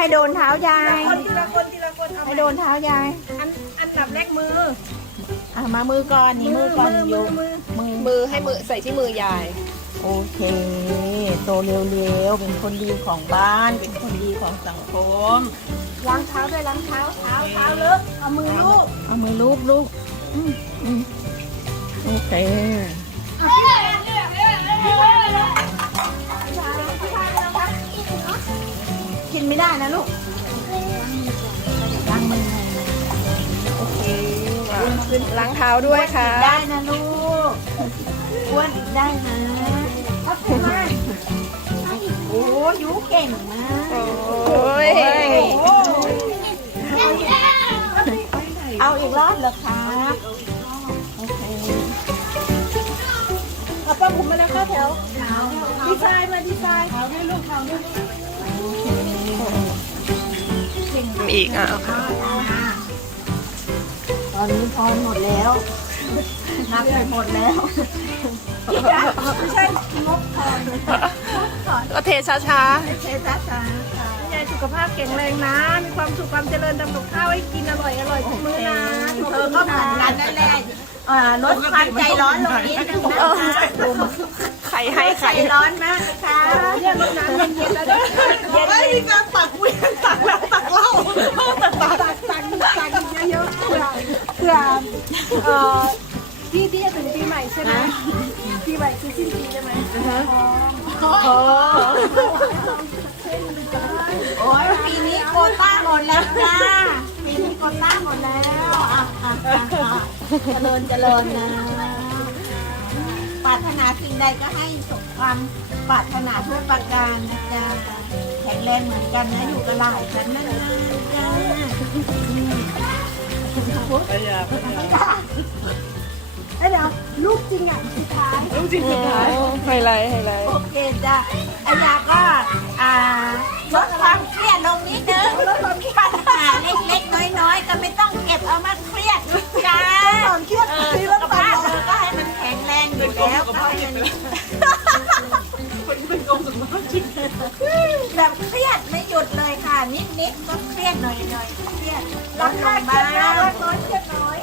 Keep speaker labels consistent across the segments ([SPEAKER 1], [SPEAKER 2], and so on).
[SPEAKER 1] ให้โดนเท้ายาย
[SPEAKER 2] คนทีละคนทีละคนเอา
[SPEAKER 1] ให้โดนเท้ายาย
[SPEAKER 2] อันอันดับแรกมือ
[SPEAKER 1] อะมามือก่อนนี่มือก่อน
[SPEAKER 2] มื
[SPEAKER 1] โย
[SPEAKER 2] อมือ
[SPEAKER 1] มือ
[SPEAKER 3] มือให้มือใส่ที่มือยาย
[SPEAKER 1] โอเค โตเร็วๆ เป็นคนดีของบ้าน เป็นคนดีของสังคม
[SPEAKER 2] ล้างเท้าด้วยล้างเท้าเท้าเท้าเลอะเอามือลูบ
[SPEAKER 1] เอามือลูบลูบอืมอืมโอเค ไม่ได้นะลูกล้างมือโอเค
[SPEAKER 3] ล้างเท้าด้วยค่ะ
[SPEAKER 1] ได้นะลูกอ้วนอีกได้นะโอ้ยูเก่งมาก
[SPEAKER 3] โอ้ย
[SPEAKER 1] เอาอีกรอบเหรอครับโอเค
[SPEAKER 2] เอาป้าผมมาแล้วเข้าแถวดีไซน์มาดีไซน์เอาให้ลูกเอาให้ลูก
[SPEAKER 3] มีอีกอะเอาค่ะ
[SPEAKER 1] ตอนนี้พรหมดแล้วนับไปหมดแล้ว
[SPEAKER 2] ไม่ใช่งบพอ
[SPEAKER 3] ก็เทช้า
[SPEAKER 1] เชฟจ้าจ้ายา
[SPEAKER 2] ยสุขภาพแข็งแรงนะ มีความสุขความเจริญทำกับข้าวให้กินอร่อยอร่อยทุกมื้อนะ
[SPEAKER 1] เธอก็เหมือนกันนั่นแหละอ่าลดความใจร้อนลงนิดนึงนะคะ
[SPEAKER 3] ๆไข่ ให้
[SPEAKER 1] ใจ
[SPEAKER 3] ไข่
[SPEAKER 1] ร้อนมากนะคะ
[SPEAKER 2] เนี่ยรดน้ำเย็นๆแล้วด้วย
[SPEAKER 1] ไม่มีการตักเวียนตักแล้วตักเหล้าตักตัก
[SPEAKER 2] ตักตักตักเยอะๆเผื่อเผื่อเอ่อที่ที่จะถึงปีใหม่ใช่ไหมปีใหม่คือสิ้นปีใช่ไหม
[SPEAKER 1] โอ้โอ้ยปีนี้โควต้าหมดแล้วจ้าปีนี้โควต้าหมดแล้วอะอะอะอะเจริญเจริญนะป รารถนาสิ่งใดก็ให้สมความปรารถนาทุกประการนะจ๊ะแข็งแรงเหมือนกันนะอยู่กับหลายกันนะจ้า
[SPEAKER 2] ไอ้เดี๋ยวลูกจริงอะสุดท้าย
[SPEAKER 3] ลูกจริงสุดท้ายไฮไลท์ไฮไลท์
[SPEAKER 1] โอเคจ้ะอายาก็อ่าลดความเครียดลงนิดนึงลดความเครียดปัญหาเล็กๆน้อยๆก็ไม่ เลยค่ะนิดๆก็เครียดหน่อยๆเครียดลดลงบ้าง
[SPEAKER 2] น้อยเครียดน้อย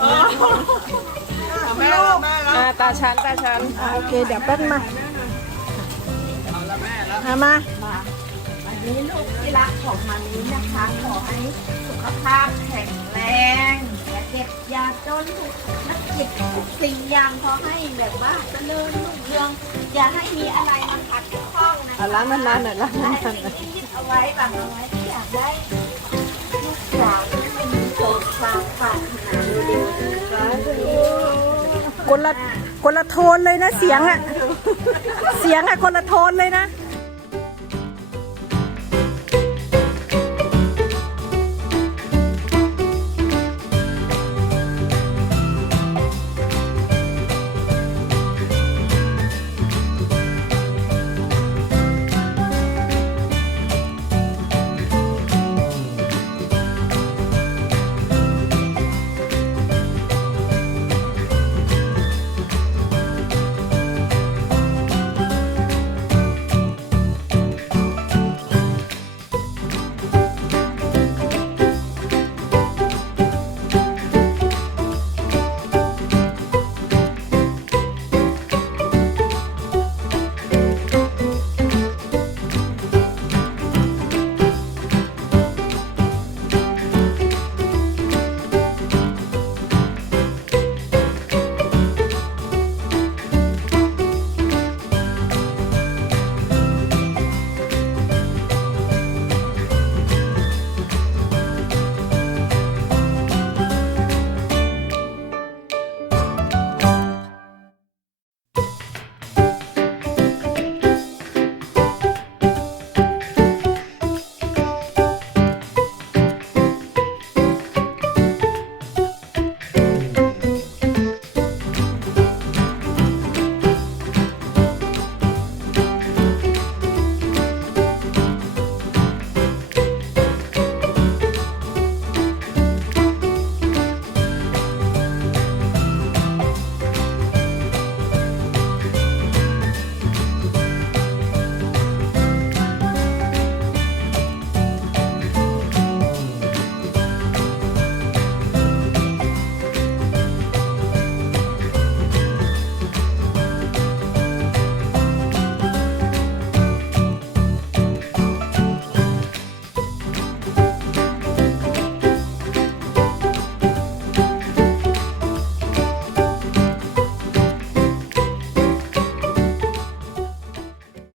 [SPEAKER 1] แม่แม่
[SPEAKER 3] อ่าตาชั้นตาชั้น
[SPEAKER 2] โอเคเดี๋ยวแป๊บมา
[SPEAKER 1] มามาวันนี้ลูกที่รักของมามีนะคะขอให้สุขภาพแข็งแรงอย่าเจ็บอย่าจนทุกนักจิตทุกสิ่งอย่างขอให้แบบว่าเจริญรุ่งเรืองอย่าให้มีอะไรมาขัด ข้องนะคะ
[SPEAKER 3] ล้างนานๆหน่อยล้างนานๆหน่อย
[SPEAKER 1] คิดเอาไว้บังเอาไว้ที่อยากได้ลูกสาวที่มีโตความปรารถนาเร็วๆนะคะ
[SPEAKER 2] คนละคนละโทนเลยนะเสียงอะ เสียงอะคนละโทนเลยนะ